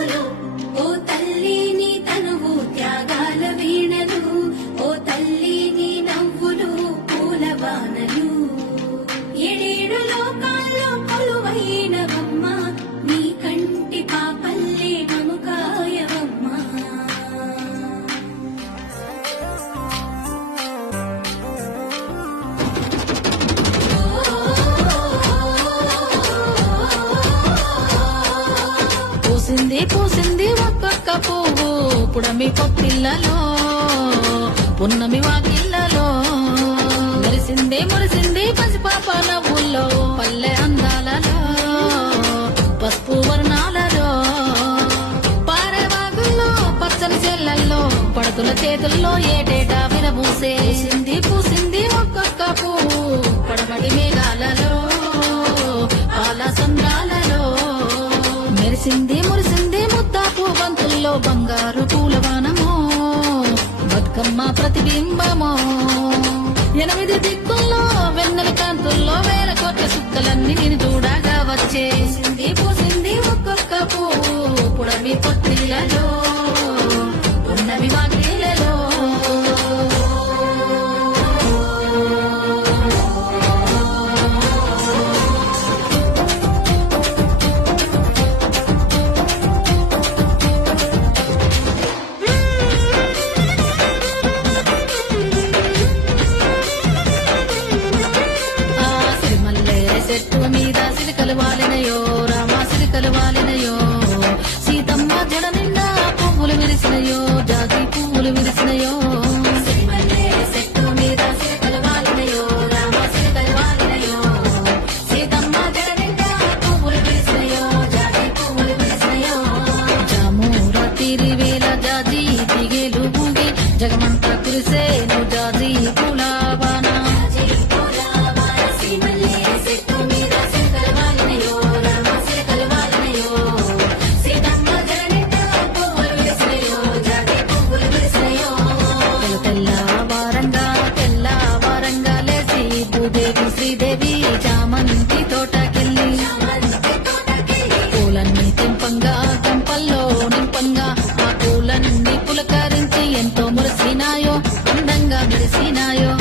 నవ్వులు ఓ తల్లి నీ తనువు త్యాగాల వీణలు ఓ తల్లి నీ నవ్వులు పూలవానలు ఏడేడు లోకాల్లో కొలువైనవమ్మ నీ కంటి పాపల్లే మముకాయవమ్మ పూసింది ఒక్కొక్క పువ్వు పుడమి పొత్తిళ్లలో పున్నమి వాకిళ్లలో మురిసింది పసిపాప నవ్వుల్లో పల్లె అందాలలో పసుపు వర్ణాలలో పారేవాగుల్లో పచ్చని చెల్లల్లో పడతుల చేతుల్లో ఏటేటా విరబూసే పూసింది ఒక్కొక్క పువ్వు పడమటి మేఘాలలో పాల సంద్రాలలో మురిసింది ముద్దాపు బంతుల్లో బంగారు పూలవానమో బతుకమ్మ ప్రతిబింబమో 8 దిక్కుల్లో వెన్నెల కాంతుల్లో వేల కోట్ల సుక్కలన్నీ నేను చూడగా వచ్చే పూసింది ఒక్కొక్క పువ్వు పుడమి పొత్తిళ్లలో ఉన్నవి వాకిళ్లలో చెట్టు మీద సిలికలు వాలినయో రామా సిలికలు వాలినయో సీతమ్మ జడ నిండా పువ్వులు విరిసినయో జాతి పువ్వులు విరిసినయో చెట్టు మీద సిలికలు వాలినయో రామా సిలికలు వాలినయో సీతమ్మ జడ నిండా పువ్వులు విరిసినయో జాతి పువ్వులు విరిసినయో జామూర తీరి వేల జాజి తిగేలు బూగి జగమంతా కురిసేను జాజి పూలవానా శ్రీదేవి చామంతి తోటకెళ్ళి పూలన్నీ తెంపంగా గంపల్లో నింపంగా ఆ పూలన్నీ పులకరించి ఎంతో మురిసినాయో అందంగా మెరిసినాయో